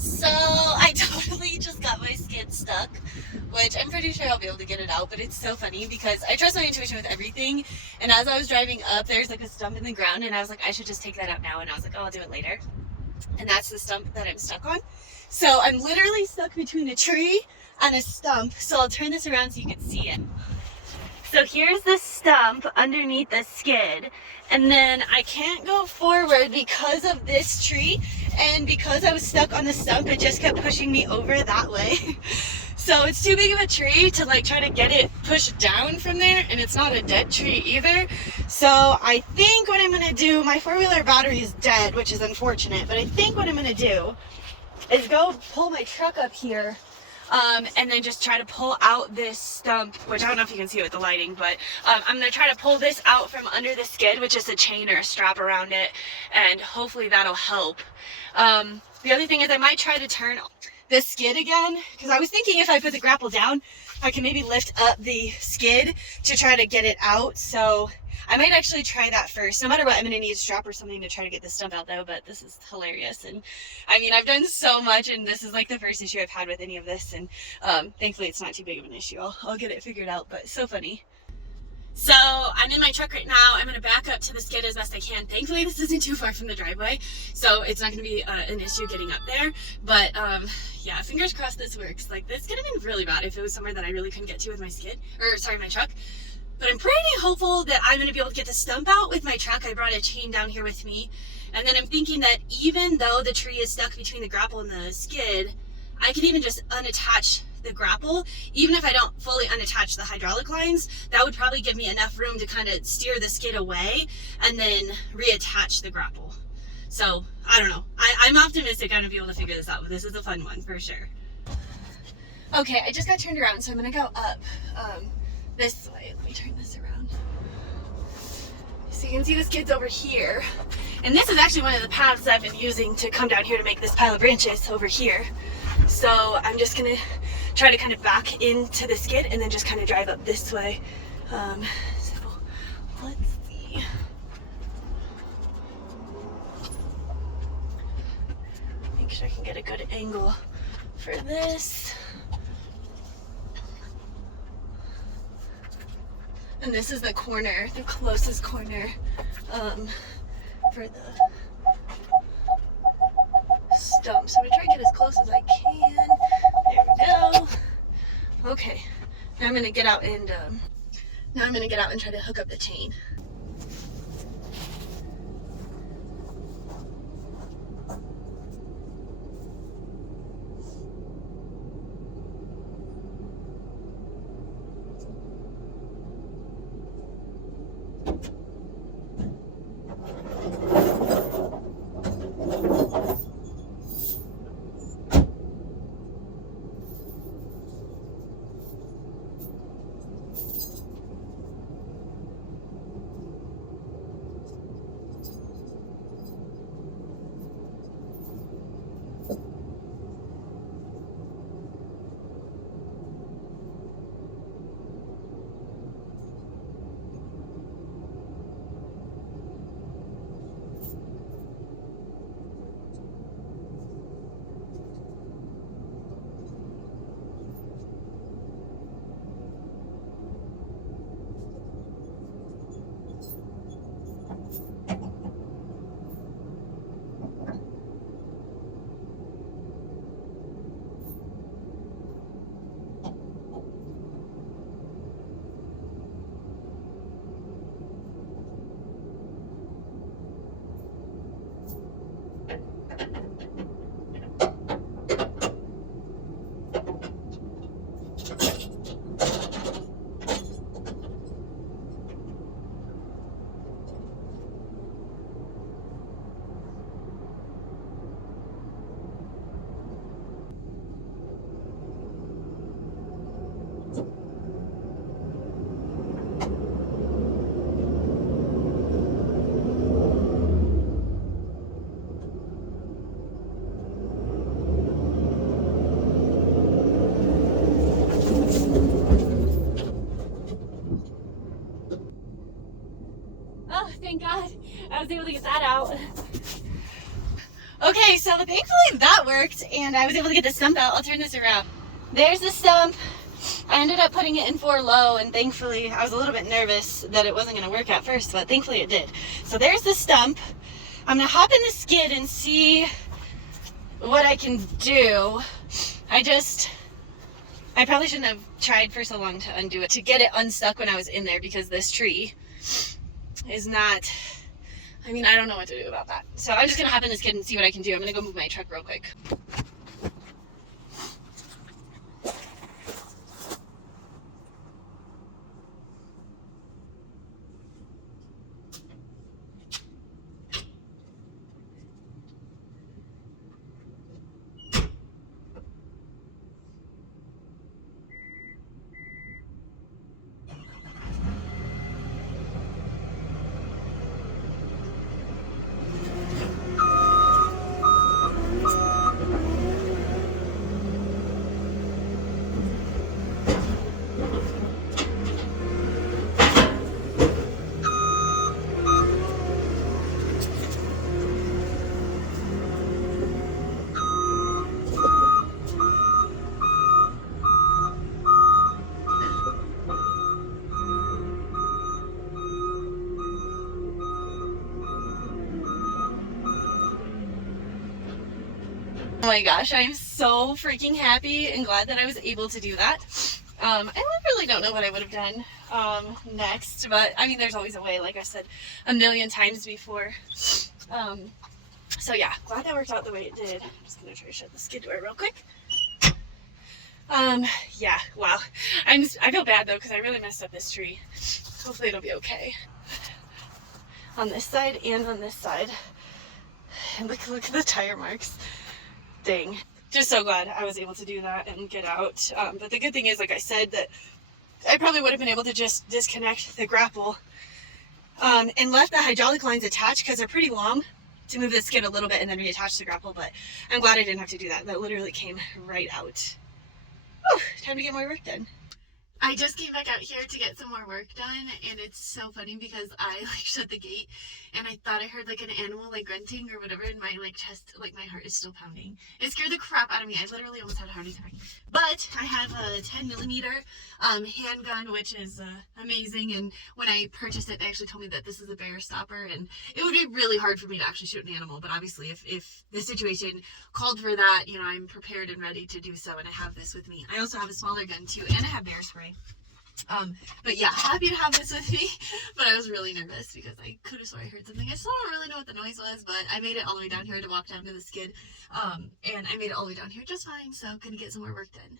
So I totally just got my skid stuck, which I'm pretty sure I'll be able to get it out, but it's so funny because I trust my intuition with everything, and as I was driving up, there's like a stump in the ground, and I was like, I should just take that out now, and I was like, oh, I'll do it later. And that's the stump that I'm stuck on. So I'm literally stuck between a tree and a stump, so I'll turn this around so you can see it. So here's the stump underneath the skid, and then I can't go forward because of this tree, and because I was stuck on the stump, it just kept pushing me over that way. So it's too big of a tree to like try to get it pushed down from there, and it's not a dead tree either. So I think what I'm gonna do, my 4-wheeler battery is dead, which is unfortunate, but I think what I'm gonna do is go pull my truck up here, and then just try to pull out this stump, which I don't know if you can see it with the lighting, but I'm going to try to pull this out from under the skid with just a chain or a strap around it, and hopefully that'll help. The other thing is I might try to turn the skid again, because I was thinking if I put the grapple down, I can maybe lift up the skid to try to get it out. So I might actually try that first. No matter what, I'm going to need a strap or something to try to get this stump out though, but this is hilarious. And I mean, I've done so much, and this is like the first issue I've had with any of this, and thankfully it's not too big of an issue. I'll get it figured out, but it's so funny. So I'm in my truck right now. I'm going to back up to the skid as best I can. Thankfully this isn't too far from the driveway, so it's not going to be an issue getting up there, but yeah, fingers crossed this works. Like, this could have been really bad if it was somewhere that I really couldn't get to with my my truck. But I'm pretty hopeful that I'm going to be able to get the stump out with my truck. I brought a chain down here with me. And then I'm thinking that even though the tree is stuck between the grapple and the skid, I can even just unattach the grapple. Even if I don't fully unattach the hydraulic lines, that would probably give me enough room to kind of steer the skid away and then reattach the grapple. So, I don't know. I'm optimistic I'm going to be able to figure this out. This is a fun one for sure. Okay, I just got turned around, so I'm going to go up this way. Let me turn this around. So you can see the skid's over here. And this is actually one of the paths I've been using to come down here to make this pile of branches over here. So I'm just gonna try to kind of back into the skid and then just kind of drive up this way. So let's see. Make sure I can get a good angle for this. And this is the corner, the closest corner for the stump. So I'm gonna try to get as close as I can. There we go. Okay, now I'm gonna get out and try to hook up the chain. Thank God I was able to get that out. Okay, so thankfully that worked, and I was able to get the stump out. I'll turn this around. There's the stump. I ended up putting it in 4 low, and thankfully I was a little bit nervous that it wasn't going to work at first, but thankfully it did. So there's the stump. I'm going to hop in the skid and see what I can do. I probably shouldn't have tried for so long to undo it, to get it unstuck when I was in there, because this tree is not, I mean, I don't know what to do about that. So I'm just going to hop in the skid and see what I can do. I'm going to go move my truck real quick. Oh my gosh, I'm so freaking happy and glad that I was able to do that. I really don't know what I would have done next, but I mean, there's always a way, like I said a million times before. So yeah, glad that worked out the way it did. I'm just gonna try to shut the skid door real quick. Yeah, wow. I feel bad though, because I really messed up this tree. Hopefully it'll be okay. On this side and on this side. And look at the tire marks. Dang. Just so glad I was able to do that and get out. But the good thing is, like I said, that I probably would have been able to just disconnect the grapple and left the hydraulic lines attached, because they're pretty long, to move the skid a little bit and then reattach the grapple. But I'm glad I didn't have to do that. That literally came right out. Whew, time to get more work done. I just came back out here to get some more work done, and it's so funny because I shut the gate and I thought I heard an animal grunting or whatever, in my chest, my heart is still pounding. It scared the crap out of me. I literally almost had a heart attack. But I have a 10mm handgun, which is amazing, and when I purchased it, they actually told me that this is a bear stopper, and it would be really hard for me to actually shoot an animal, but obviously if the situation called for that, I'm prepared and ready to do so, and I have this with me. I also have a smaller gun too, and I have bear spray. But yeah, happy to have this with me, but I was really nervous because I could have swore I heard something. I still don't really know what the noise was, but I made it all the way down here to walk down to the skid, and I made it all the way down here just fine, so gonna get some more work done.